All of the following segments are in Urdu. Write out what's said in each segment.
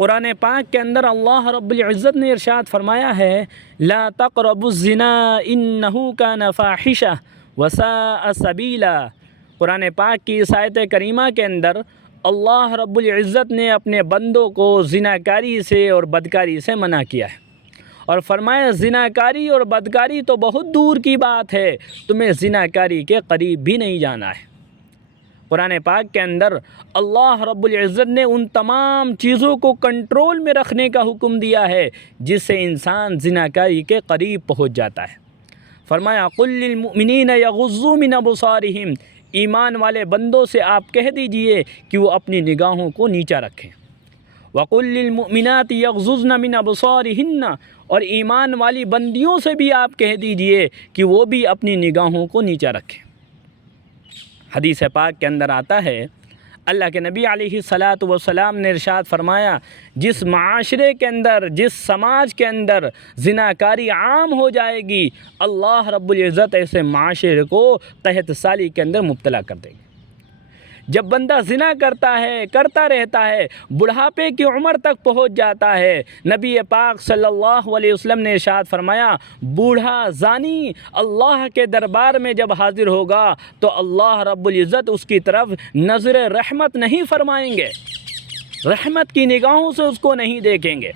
قرآن پاک کے اندر اللہ رب العزت نے ارشاد فرمایا ہے لا تقربوا الزنا انہ کان فاحشہ وساء سبیلا۔ قرآن پاک کی اس آیت کریمہ کے اندر اللہ رب العزت نے اپنے بندوں کو زناکاری سے اور بدکاری سے منع کیا ہے، اور فرمایا زناکاری اور بدکاری تو بہت دور کی بات ہے، تمہیں زناکاری کے قریب بھی نہیں جانا ہے۔ قرآن پاک کے اندر اللہ رب العزت نے ان تمام چیزوں کو کنٹرول میں رکھنے کا حکم دیا ہے جس سے انسان زناکاری کے قریب پہنچ جاتا ہے۔ فرمایا قل للمؤمنین یغضوا من ابصارہم، ایمان والے بندوں سے آپ کہہ دیجئے کہ وہ اپنی نگاہوں کو نیچا رکھیں۔ وقل للمؤمنات یغضضن من ابصارہن، اور ایمان والی بندیوں سے بھی آپ کہہ دیجئے کہ وہ بھی اپنی نگاہوں کو نیچا رکھیں۔ حدیث پاک کے اندر آتا ہے اللہ کے نبی علیہ الصلاۃ والسلام نے ارشاد فرمایا جس معاشرے کے اندر، جس سماج کے اندر زناکاری عام ہو جائے گی، اللہ رب العزت ایسے معاشرے کو قحط سالی کے اندر مبتلا کر دے گی۔ جب بندہ زنا کرتا رہتا ہے، بڑھاپے کی عمر تک پہنچ جاتا ہے، نبی پاک صلی اللہ علیہ وسلم نے ارشاد فرمایا بوڑھا زانی اللہ کے دربار میں جب حاضر ہوگا تو اللہ رب العزت اس کی طرف نظر رحمت نہیں فرمائیں گے، رحمت کی نگاہوں سے اس کو نہیں دیکھیں گے۔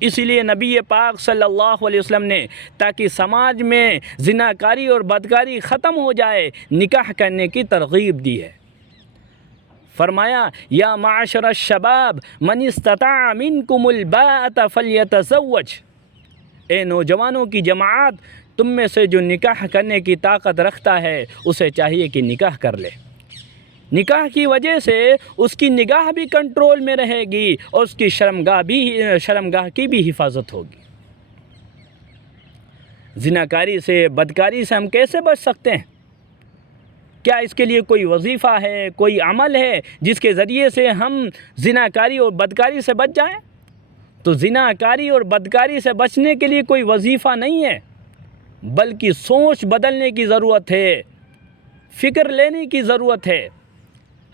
اس لیے نبی پاک صلی اللہ علیہ وسلم نے تاکہ سماج میں زناکاری اور بدکاری ختم ہو جائے، نکاح کرنے کی ترغیب دی ہے۔ فرمایا یا معاشر الشباب من استطاع منکم الباءۃ فلیتزوج، اے نوجوانوں کی جماعت، تم میں سے جو نکاح کرنے کی طاقت رکھتا ہے اسے چاہیے کہ نکاح کر لے۔ نکاح کی وجہ سے اس کی نگاہ بھی کنٹرول میں رہے گی اور اس کی شرمگاہ کی بھی حفاظت ہوگی۔ زناکاری سے، بدکاری سے ہم کیسے بچ سکتے ہیں؟ کیا اس کے لیے کوئی وظیفہ ہے، کوئی عمل ہے جس کے ذریعے سے ہم زناکاری اور بدکاری سے بچ جائیں؟ تو زناکاری اور بدکاری سے بچنے کے لیے کوئی وظیفہ نہیں ہے، بلکہ سوچ بدلنے کی ضرورت ہے، فکر لینے کی ضرورت ہے۔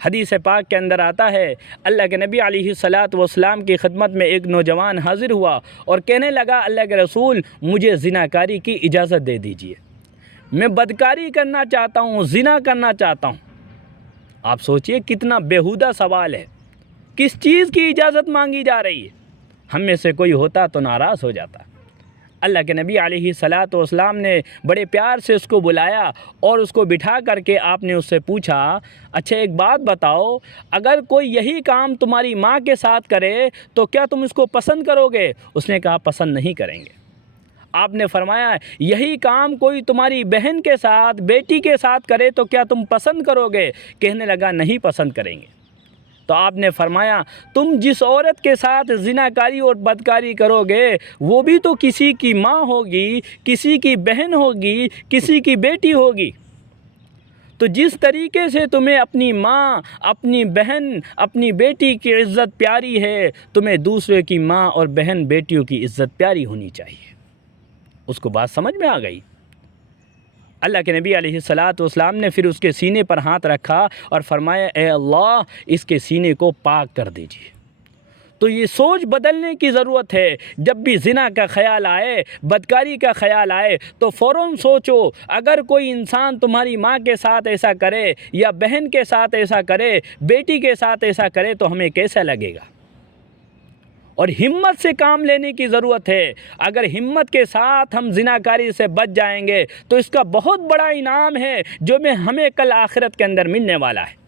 حدیث پاک کے اندر آتا ہے اللہ کے نبی علیہ الصلاۃ والسلام کی خدمت میں ایک نوجوان حاضر ہوا اور کہنے لگا اللہ کے رسول مجھے زناکاری کی اجازت دے دیجیے، میں بدکاری کرنا چاہتا ہوں، زنا کرنا چاہتا ہوں۔ آپ سوچئے کتنا بیہودہ سوال ہے، کس چیز کی اجازت مانگی جا رہی ہے؟ ہم میں سے کوئی ہوتا تو ناراض ہو جاتا۔ اللہ کے نبی علیہ الصلاۃ والسلام نے بڑے پیار سے اس کو بلایا اور اس کو بٹھا کر کے آپ نے اس سے پوچھا اچھا ایک بات بتاؤ، اگر کوئی یہی کام تمہاری ماں کے ساتھ کرے تو کیا تم اس کو پسند کرو گے؟ اس نے کہا پسند نہیں کریں گے۔ آپ نے فرمایا یہی کام کوئی تمہاری بہن کے ساتھ، بیٹی کے ساتھ کرے تو کیا تم پسند کرو گے؟ کہنے لگا نہیں پسند کریں گے۔ تو آپ نے فرمایا تم جس عورت کے ساتھ زناکاری اور بدکاری کرو گے وہ بھی تو کسی کی ماں ہوگی، کسی کی بہن ہوگی، کسی کی بیٹی ہوگی۔ تو جس طریقے سے تمہیں اپنی ماں، اپنی بہن، اپنی بیٹی کی عزت پیاری ہے، تمہیں دوسرے کی ماں اور بہن بیٹیوں کی عزت پیاری ہونی چاہیے۔ اس کو بات سمجھ میں آ گئی۔ اللہ کے نبی علیہ الصلاۃ والسلام نے پھر اس کے سینے پر ہاتھ رکھا اور فرمایا اے اللہ اس کے سینے کو پاک کر دیجیے۔ تو یہ سوچ بدلنے کی ضرورت ہے۔ جب بھی زنا کا خیال آئے، بدکاری کا خیال آئے تو فوراً سوچو اگر کوئی انسان تمہاری ماں کے ساتھ ایسا کرے یا بہن کے ساتھ ایسا کرے، بیٹی کے ساتھ ایسا کرے تو ہمیں کیسا لگے گا؟ اور ہمت سے کام لینے کی ضرورت ہے۔ اگر ہمت کے ساتھ ہم زناکاری سے بچ جائیں گے تو اس کا بہت بڑا انعام ہے جو ہمیں کل آخرت کے اندر ملنے والا ہے۔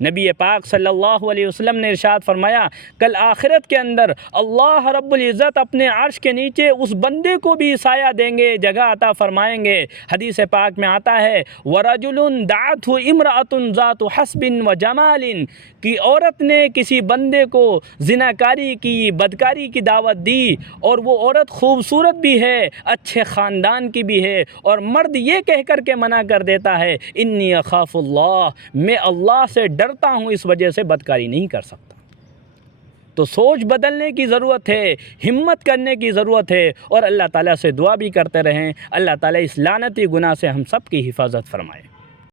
نبی پاک صلی اللہ علیہ وسلم نے ارشاد فرمایا کل آخرت کے اندر اللہ رب العزت اپنے عرش کے نیچے اس بندے کو بھی سایہ دیں گے، جگہ عطا فرمائیں گے۔ حدیث پاک میں آتا ہے وَرَجُلٌ دَعَتْهُ امْرَأَةٌ ذَاتُ حَسْبٍ وَجَمَالٍ، کہ عورت نے کسی بندے کو زناکاری کی، بدکاری کی دعوت دی اور وہ عورت خوبصورت بھی ہے، اچھے خاندان کی بھی ہے، اور مرد یہ کہہ کر کے منع کر دیتا ہے انی اخاف اللہ، میں اللہ سے ڈرتا ہوں، اس وجہ سے بدکاری نہیں کر سکتا۔ تو سوچ بدلنے کی ضرورت ہے، ہمت کرنے کی ضرورت ہے، اور اللہ تعالیٰ سے دعا بھی کرتے رہیں اللہ تعالیٰ اس لعنتی گناہ سے ہم سب کی حفاظت فرمائے۔